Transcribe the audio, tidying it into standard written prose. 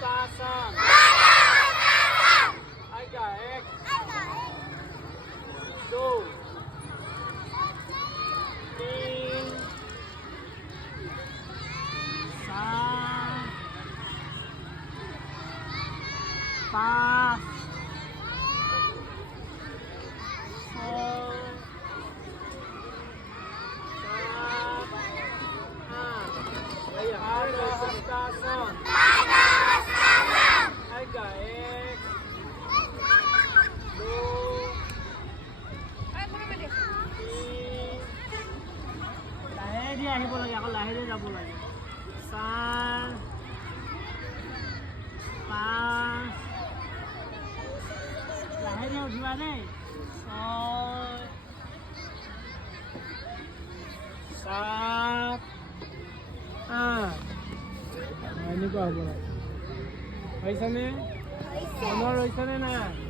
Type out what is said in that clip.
হস্তাসন আইগা 1 2 3 4 5 Hostasson. Aika 1 2 3 লাহেৰে আহিব লাগে আকৌ লাহেৰে যাব লাগে 4 5 লাহেৰে উঠিবা দেই 6 7 এনেকুৱা হ'ব লাগে পাইছানে? মনৰ হৈছেনে নাই?